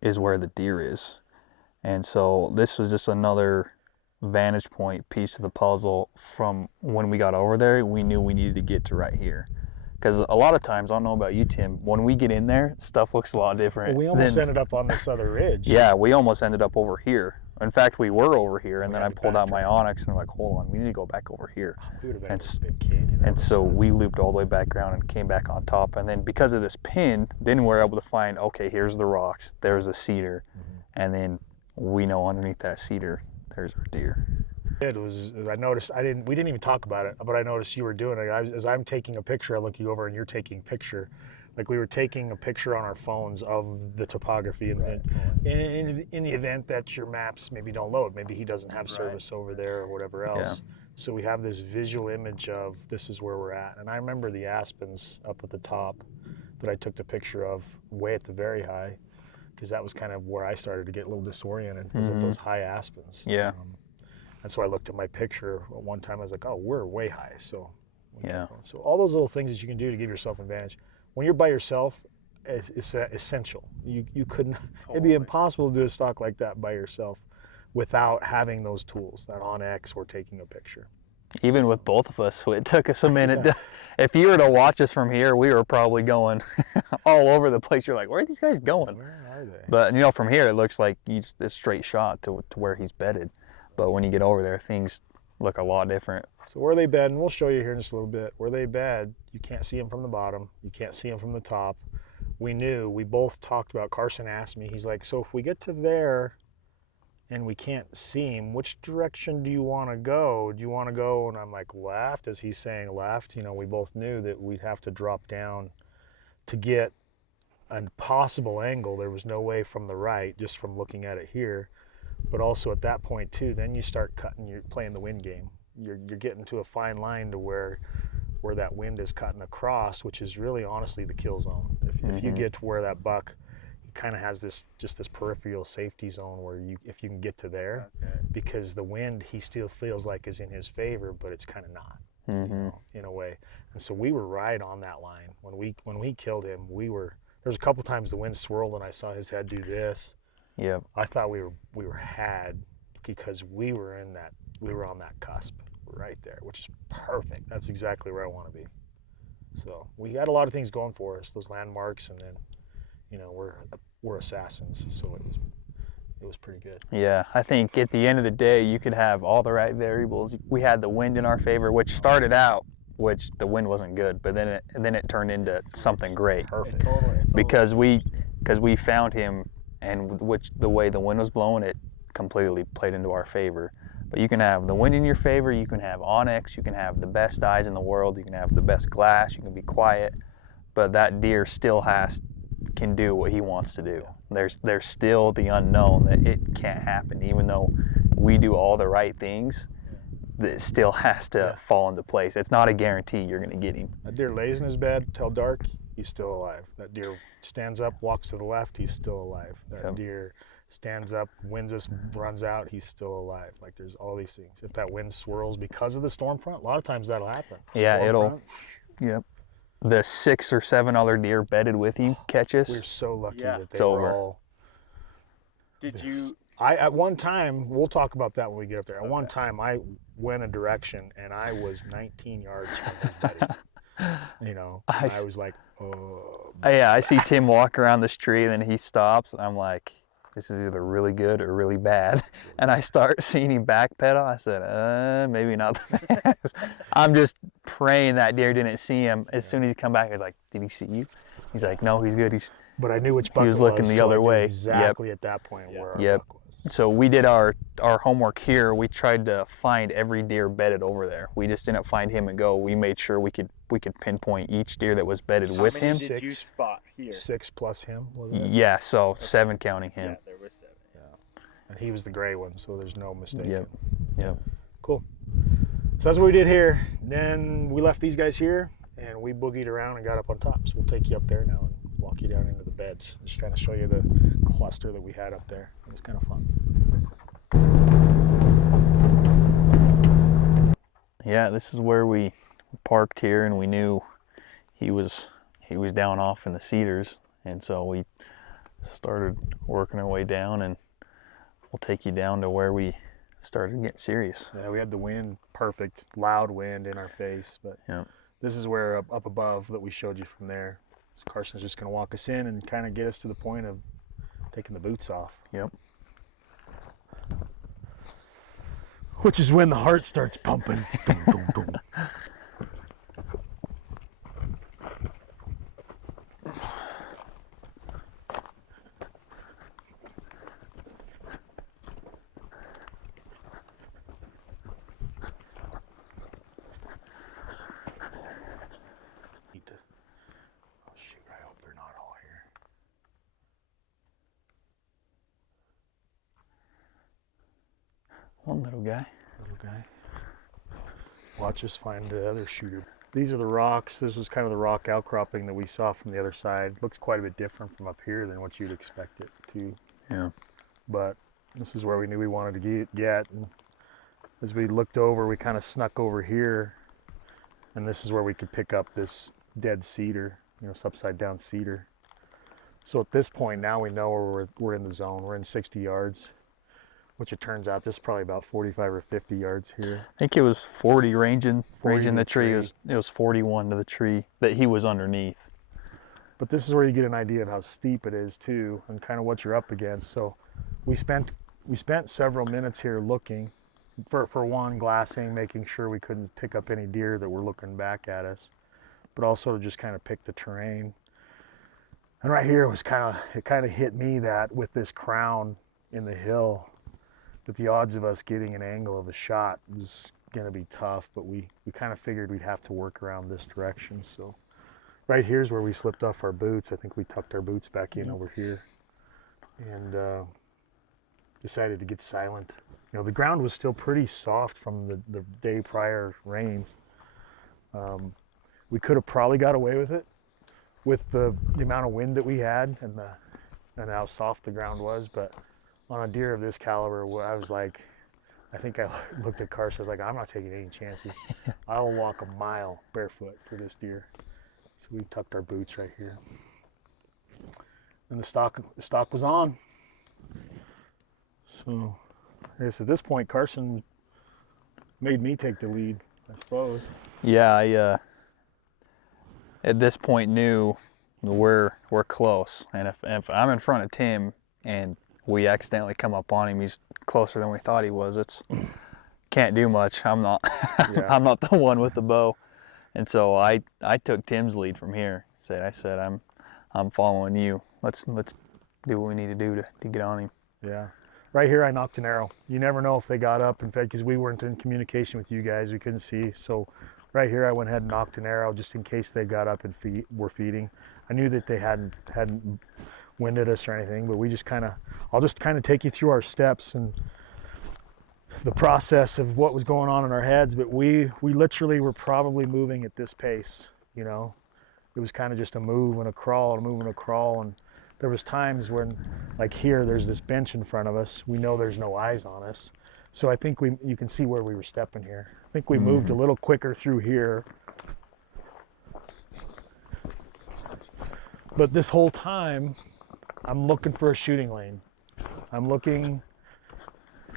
is where the deer is. And so this was just another vantage point piece of the puzzle. From when we got over there, we knew we needed to get to right here. Because a lot of times, I don't know about you, Tim, when we get in there, stuff looks a lot different. Well, we almost ended up on this other ridge. Yeah, we almost ended up over here. In fact, we were over here, and then I pulled out my OnX and I'm like, hold on, we need to go back over here. We would have been in this big canyon. And so we looped all the way back around and came back on top. And then because of this pin, then we're able to find, okay, here's the rocks, there's a cedar, and then we know underneath that cedar, there's our deer. It was, I noticed, we didn't even talk about it, but I noticed you were doing it. As I'm taking a picture, I look you over and you're taking a picture. Like we were taking a picture on our phones of the topography, and in the event that your maps maybe don't load, maybe he doesn't have service over there or whatever else. Yeah. So we have this visual image of this is where we're at. And I remember the aspens up at the top that I took the picture of way at the very high, because that was kind of where I started to get a little disoriented, was at those high aspens. Yeah. And so I looked at my picture one time, I was like, oh, we're way high. So Yeah. So all those little things that you can do to give yourself an advantage. When you're by yourself, it's essential. You couldn't, it'd be impossible to do a stalk like that by yourself without having those tools, that OnX or taking a picture. Even with both of us, it took us a minute. If you were to watch us from here, we were probably going all over the place. You're like, where are these guys going? Where are they? But you know, from here, it looks like you just a straight shot to where he's bedded. But when you get over there, things look a lot different. So where they bed, and we'll show you here in just a little bit, where they bed, you can't see them from the bottom, you can't see them from the top. We both talked about, Carson asked me, he's like, so if we get to there and we can't see him, which direction do you want to go? Do you want to go, and I'm like, left, as he's saying left. You know, we both knew that we'd have to drop down to get a possible angle. There was no way from the right, just from looking at it here. But also at that point too, then you start cutting, you're playing the wind game. You're getting to a fine line to where that wind is cutting across, which is really honestly the kill zone. If you get to where that buck, he kind of has this peripheral safety zone where if you can get to there, because the wind he still feels like is in his favor, but it's kind of not, you know, in a way. And so we were right on that line when we killed him. There's a couple times the wind swirled and I saw his head do this. Yeah. I thought we were had, because we were on that cusp right there, which is perfect. That's exactly where I want to be. So we had a lot of things going for us, those landmarks, and then, you know, we're assassins, so it was pretty good. Yeah, I think at the end of the day, you could have all the right variables. We had the wind in our favor, which started out which the wind wasn't good, but then it turned into something great. Perfect. Totally. Because we found him, and the way the wind was blowing, it completely played into our favor. But you can have the wind in your favor, you can have onyx, you can have the best eyes in the world, you can have the best glass, you can be quiet, but that deer still can do what he wants to do. There's still the unknown that it can't happen, even though we do all the right things. It still has to fall into place. It's not a guarantee you're going to get him. That deer lays in his bed till dark, he's still alive. That deer stands up, walks to the left, he's still alive. That deer stands up, wind just runs out, he's still alive. Like, there's all these things. If that wind swirls because of the storm front, a lot of times that'll happen. Yeah, Storm front, Yep. The 6 or 7 other deer bedded with him catch us. We're so lucky that It's they were over. all. Did you? At one time, we'll talk about that when we get up there. At one time, I went a direction and I was 19 yards from his bedding. You know, I was like, oh. Yeah, I see Tim walk around this tree, and then he stops. I'm like, this is either really good or really bad. And I start seeing him backpedal. I said, maybe not the best. I'm just praying that deer didn't see him. As soon as he come back, I was like, did he see you? He's like, no, he's good. But I knew which buck he was looking the so other I knew way. exactly at that point where our buck was. So we did our homework here. We tried to find every deer bedded over there. We just didn't find him and go. We made sure we could pinpoint each deer that was bedded with him. How many did you spot here? 6 plus him, wasn't it? Yeah, so 7 counting him. Yeah, there were 7. Yeah. And he was the gray one, so there's no mistake. Yep. Cool. So that's what we did here. Then we left these guys here and we boogied around and got up on top. So we'll take you up there now and walk you down into the beds. Just kind of show you the cluster that we had up there. It was kind of fun. Yeah, this is where we parked here, and we knew he was down off in the cedars, and so we started working our way down, and we'll take you down to where we started getting serious. Yeah, we had the wind, perfect, loud wind in our face, but this is where up above that we showed you from there. So Carson's just going to walk us in and kind of get us to the point of taking the boots off. Yep. Which is when the heart starts pumping. Dum, dum, dum. Oh shoot, I hope they're not all here. One little guy. Watch us find the other shooter. These are the rocks. This was kind of the rock outcropping that we saw from the other side. Looks quite a bit different from up here than what you'd expect it to. Yeah. But this is where we knew we wanted to get. And as we looked over, we kind of snuck over here. And this is where we could pick up this dead cedar, you know, this upside down cedar. So at this point, now we know where we're in the zone. We're in 60 yards. Which it turns out this is probably about 45 or 50 yards here. I think it was 40 ranging the tree. tree. It was 41 to the tree that he was underneath. But this is where you get an idea of how steep it is too, and kind of what you're up against. So we spent several minutes here looking for one, glassing, making sure we couldn't pick up any deer that were looking back at us, but also to just kind of pick the terrain. And right here it kind of hit me that with this crown in the hill, that the odds of us getting an angle of a shot was going to be tough, but we kind of figured we'd have to work around this direction. So right here's where we slipped off our boots. I think we tucked our boots back in over here and decided to get silent. You know, the ground was still pretty soft from the day prior rains. We could have probably got away with it with the amount of wind that we had and how soft the ground was, but on a deer of this caliber, I was like, I think I looked at Carson, I was like, I'm not taking any chances. I'll walk a mile barefoot for this deer. So we tucked our boots right here. And the stock was on. So I guess at this point, Carson made me take the lead, I suppose. Yeah, I at this point knew we're close, and if I'm in front of Tim and we accidentally come up on him, he's closer than we thought he was. It's can't do much. I'm not I'm not the one with the bow. And so I took Tim's lead from here. I said I'm following you. Let's do what we need to do to get on him. Yeah. Right here I knocked an arrow. You never know if they got up. In fact, because we weren't in communication with you guys, we couldn't see. So right here I went ahead and knocked an arrow just in case they got up and were feeding. I knew that they hadn't winded us or anything, but I'll just kind of take you through our steps and the process of what was going on in our heads. But we literally were probably moving at this pace, you know. It was kind of just a move and a crawl, and there was times when, like here, there's this bench in front of us. We know there's no eyes on us. So I think you can see where we were stepping here. I think we moved a little quicker through here. But this whole time, I'm looking for a shooting lane. I'm looking,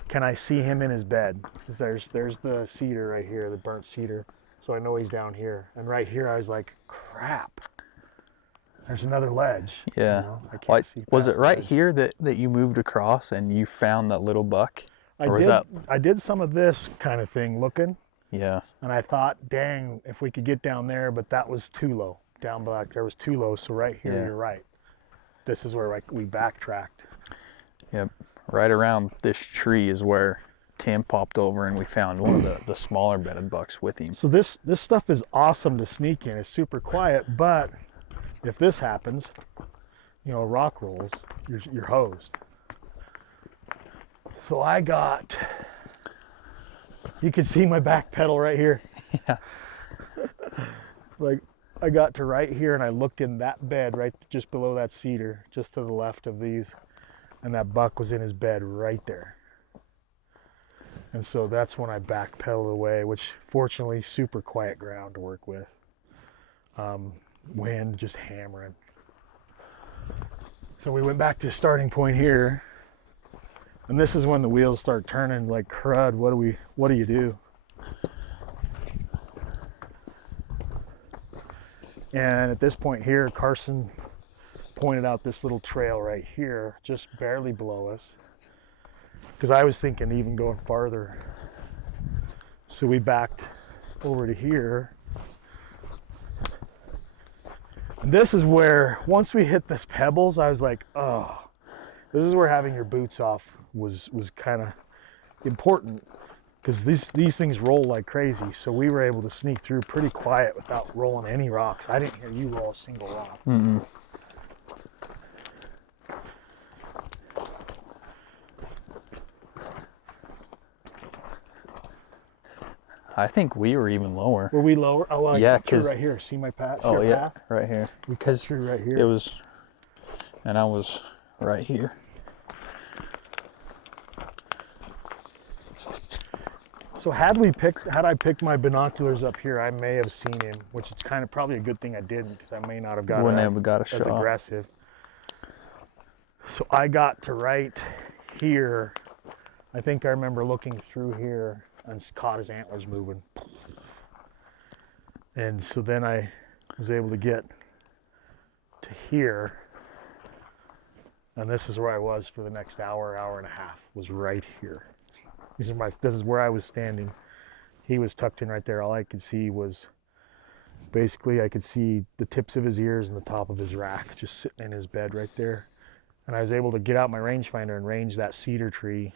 can I see him in his bed? Because there's the cedar right here, the burnt cedar. So I know he's down here. And right here, I was like, crap. There's another ledge. Yeah. You know? I can't see Was past it right the ledge. here that you moved across and you found that little buck? I did some of this kind of thing looking. Yeah. And I thought, dang, if we could get down there, but that was too low. Down back there was too low. So right here, you're right. This is where we backtracked. Yep. Right around this tree is where Tim popped over and we found one of the smaller bedded bucks with him. So this stuff is awesome to sneak in. It's super quiet, but if this happens, you know, rock rolls, you're hosed. So you can see my back pedal right here. Yeah. Like I got to right here and I looked in that bed right just below that cedar, just to the left of these, and that buck was in his bed right there. And so that's when I backpedaled away, which fortunately super quiet ground to work with. Wind just hammering. So we went back to the starting point here, and this is when the wheels start turning like crud. What do you do? And at this point here, Carson pointed out this little trail right here, just barely below us, because I was thinking even going farther. So we backed over to here. And this is where, once we hit this pebbles, I was like, oh, this is where having your boots off was kind of important, because these things roll like crazy. So we were able to sneak through pretty quiet without rolling any rocks. I didn't hear you roll a single rock. Mm-mm. I think we were even lower. Were we lower? Oh, well, yeah, because right here. See my path? Oh yeah, path? right here. Because Through right here. it was, and I was right here. So had I picked my binoculars up here, I may have seen him, which is kind of probably a good thing I didn't, because I may not have got Wouldn't have got a as shot. aggressive. So I got to right here. I think I remember looking through here and caught his antlers moving. And so then I was able to get to here. And this is where I was for the next hour and a half, was right here. This is where I was standing. He was tucked in right there. All I could see was, basically I could see the tips of his ears and the top of his rack just sitting in his bed right there. And I was able to get out my rangefinder and range that cedar tree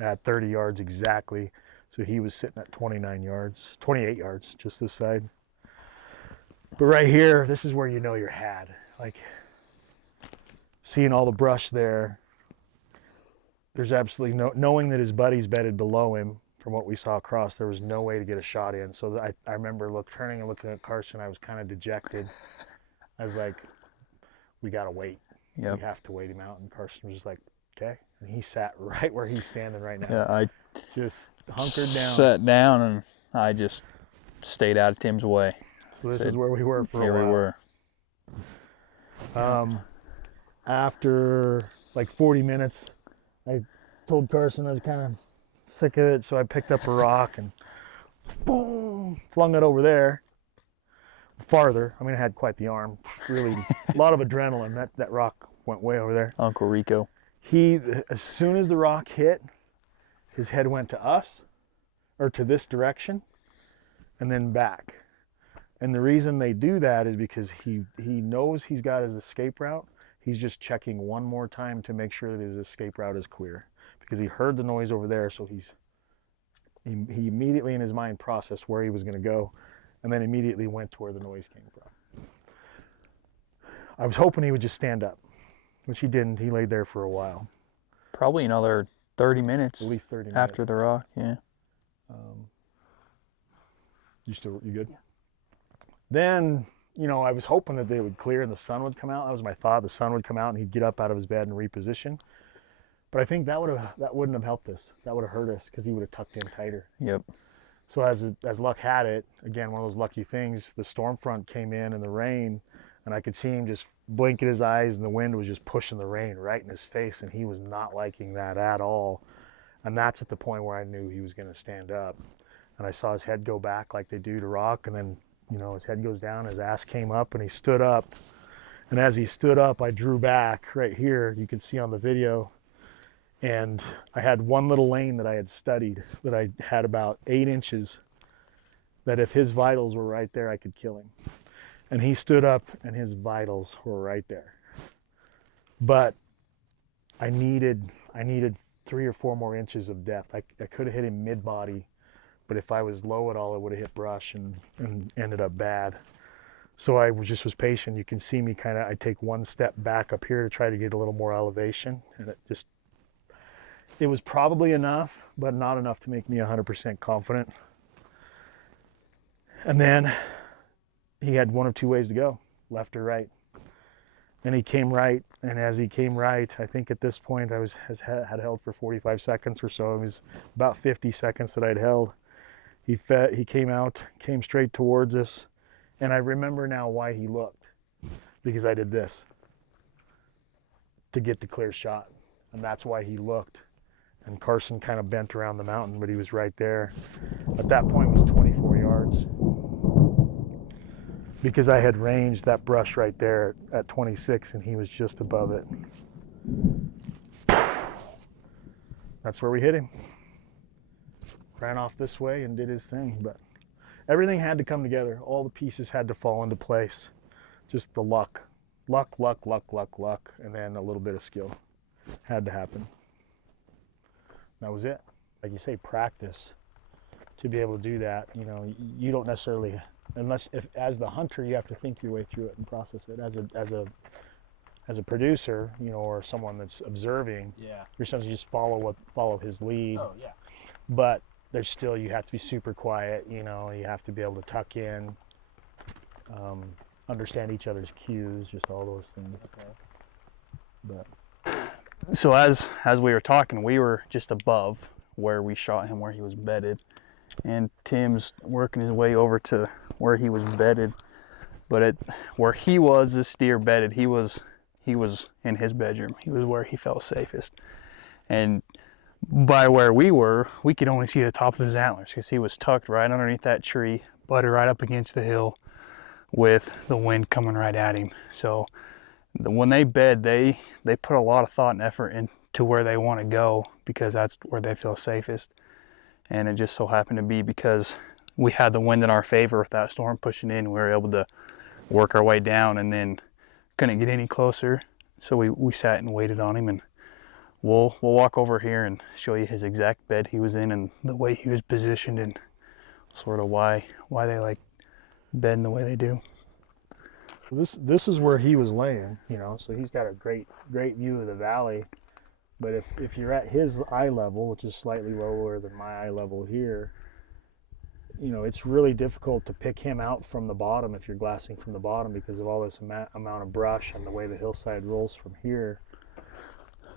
at 30 yards exactly. So he was sitting at 28 yards, just this side. But right here, this is where you know you're had. Like, seeing all the brush there, there's absolutely knowing that his buddy's bedded below him, from what we saw across, there was no way to get a shot in. So I remember turning and looking at Carson, I was kind of dejected. I was like, we gotta wait. Yep. We have to wait him out. And Carson was just like, okay. And he sat right where he's standing right now. Yeah, I just hunkered down. sat down and I just stayed out of Tim's way. So this is where we were for a while. Here we were. After like 40 minutes, I told Carson I was kind of sick of it, so I picked up a rock and boom, flung it over there. Farther. I mean, I had quite the arm. Really, a lot of adrenaline. That rock went way over there. Uncle Rico. As soon as the rock hit, his head went to us, or to this direction, and then back. And the reason they do that is because he knows he's got his escape route. He's just checking one more time to make sure that his escape route is clear, because he heard the noise over there. So he immediately in his mind processed where he was going to go, and then immediately went to where the noise came from. I was hoping he would just stand up, which he didn't. He laid there for a while. Probably another 30 minutes. At least 30 minutes. After the rock, yeah. You good? Yeah. Then, you know, I was hoping that they would clear and the sun would come out. That was my thought. The sun would come out and he'd get up out of his bed and reposition. But I think that wouldn't have helped us. That would have hurt us because he would have tucked in tighter. Yep. So as luck had it, again, one of those lucky things, the storm front came in and the rain, and I could see him just blink at his eyes, and the wind was just pushing the rain right in his face, and he was not liking that at all. And that's at the point where I knew he was going to stand up. And I saw his head go back like they do to rock, and then, you know, his head goes down, his ass came up, and he stood up. And as he stood up, I drew back right here. You can see on the video. And I had one little lane that I had studied that I had about 8 inches, that if his vitals were right there, I could kill him. And he stood up and his vitals were right there. But I needed 3 or 4 more inches of depth. I could have hit him mid-body, but if I was low at all, it would have hit brush and ended up bad. So I was patient. You can see me I take one step back up here to try to get a little more elevation, and it was probably enough, but not enough to make me 100% confident. And then he had one of 2 ways to go, left or right. And he came right, and as he came right, I think at this point I had held for 45 seconds or so. It was about 50 seconds that I'd held. He came out, came straight towards us, and I remember now why he looked, because I did this to get the clear shot, and that's why he looked. And Carson kind of bent around the mountain, but he was right there. At that point, it was 24 yards. Because I had ranged that brush right there at 26, and he was just above it. That's where we hit him. Ran off this way and did his thing, but everything had to come together. All the pieces had to fall into place. Just the luck, and then a little bit of skill had to happen. That was it. Like you say, practice to be able to do that. You know, you don't necessarily, as the hunter, you have to think your way through it and process it. As a producer, you know, or someone that's observing, you're supposed to just follow his lead. Oh yeah. But there's still, you have to be super quiet. You know, you have to be able to tuck in, understand each other's cues, just all those things. Okay. But. So as we were talking, we were just above where we shot him, where he was bedded, and Tim's working his way over to where he was bedded. But where he was, this deer bedded, he was in his bedroom. He was where he felt safest. And by where we were, we could only see the top of his antlers because he was tucked right underneath that tree, butted right up against the hill, with the wind coming right at him. So when they bed, they put a lot of thought and effort into where they want to go, because that's where they feel safest. And it just so happened to be because we had the wind in our favor with that storm pushing in, we were able to work our way down, and then couldn't get any closer. So we sat and waited on him, and we'll walk over here and show you his exact bed he was in and the way he was positioned, and sort of why they like bedding the way they do. This is where he was laying, you know, so he's got a great view of the valley. But if you're at his eye level, which is slightly lower than my eye level here, you know, it's really difficult to pick him out from the bottom if you're glassing from the bottom, because of all this amount of brush and the way the hillside rolls from here.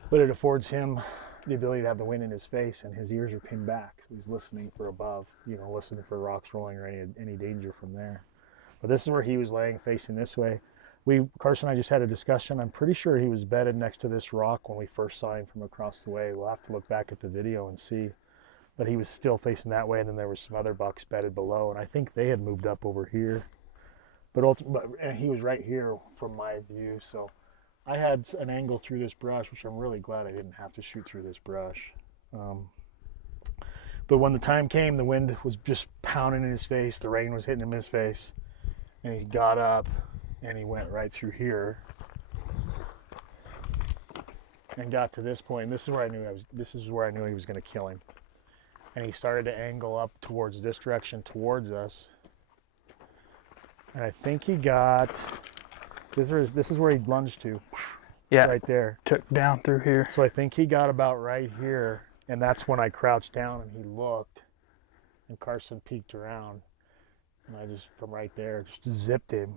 But it affords him the ability to have the wind in his face, and his ears are pinned back, so he's listening for above, you know, listening for rocks rolling or any danger from there. But this is where he was laying, facing this way. Carson and I just had a discussion. I'm pretty sure he was bedded next to this rock when we first saw him from across the way. We'll have to look back at the video and see. But he was still facing that way, and then there were some other bucks bedded below, and I think they had moved up over here. And he was right here from my view, so I had an angle through this brush, which I'm really glad I didn't have to shoot through this brush. But when the time came, the wind was just pounding in his face, the rain was hitting him in his face. And he got up and he went right through here and got to this point. And this is where I knew he was going to kill him. And he started to angle up towards this direction towards us. And I think he got, this is where he lunged to. Yeah. Right there. Took down through here. So I think he got about right here. And that's when I crouched down and he looked. And Carson peeked around. And I just, from right there, just zipped him.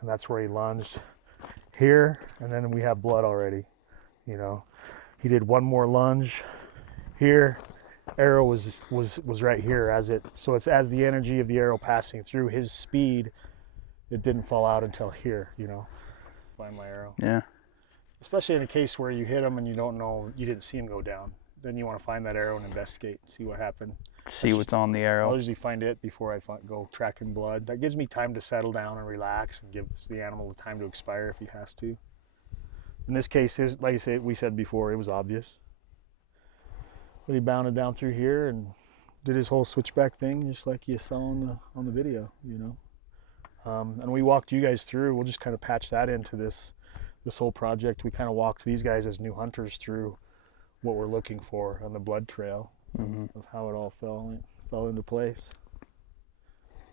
And that's where he lunged. Here, and then we have blood already. You know, he did one more lunge. Here, arrow was right here so it's as the energy of the arrow passing through his speed, it didn't fall out until here, you know. Find my arrow. Yeah. Especially in a case where you hit him and you don't know, you didn't see him go down. Then you want to find that arrow and investigate, see what happened. See what's on the arrow. I'll usually find it before I go tracking blood. That gives me time to settle down and relax and gives the animal the time to expire if he has to. In this case, like I said, we said before, it was obvious. But he bounded down through here and did his whole switchback thing, just like you saw on the video, you know. And we walked you guys through. We'll just kind of patch that into this whole project. We kind of walked these guys as new hunters through what we're looking for on the blood trail, of how it all fell into place.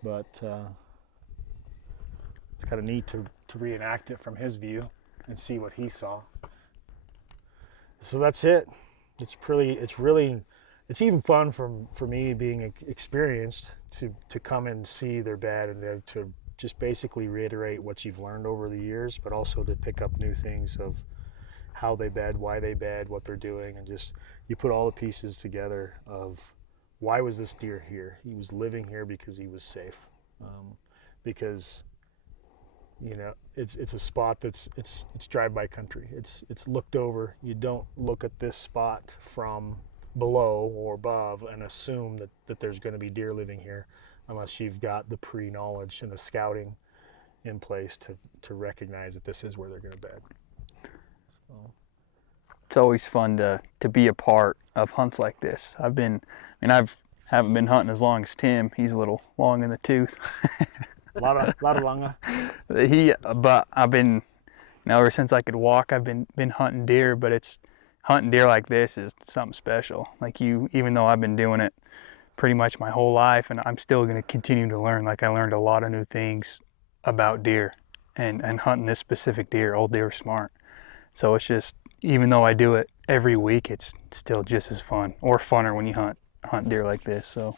But it's kind of neat to reenact it from his view and see what he saw. So that's it. It's even fun for me being experienced to come and see their bed and then to just basically reiterate what you've learned over the years, but also to pick up new things of how they bed, why they bed, what they're doing, and just you put all the pieces together of why was this deer here? He was living here because he was safe, because you know it's a spot it's drive-by country. It's looked over. You don't look at this spot from below or above and assume that there's going to be deer living here unless you've got the pre-knowledge and the scouting in place to recognize that this is where they're going to bed. So. It's always fun to be a part of hunts like this. I haven't been hunting as long as Tim. He's a little long in the tooth. a lot of longa. But I've been, ever since I could walk, I've been hunting deer. But hunting deer like this is something special. Like even though I've been doing it pretty much my whole life, and I'm still going to continue to learn. Like I learned a lot of new things about deer, and hunting this specific deer. Old deer are smart. So it's just, even though I do it every week, it's still just as fun, or funner when you hunt deer like this. So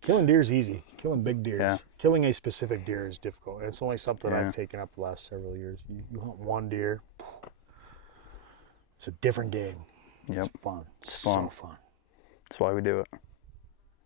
killing deer is easy. Killing big deer, yeah. Killing a specific deer is difficult. And it's only something I've taken up the last several years. You hunt one deer, it's a different game. Yep. It's fun. It's fun. So fun. That's why we do it.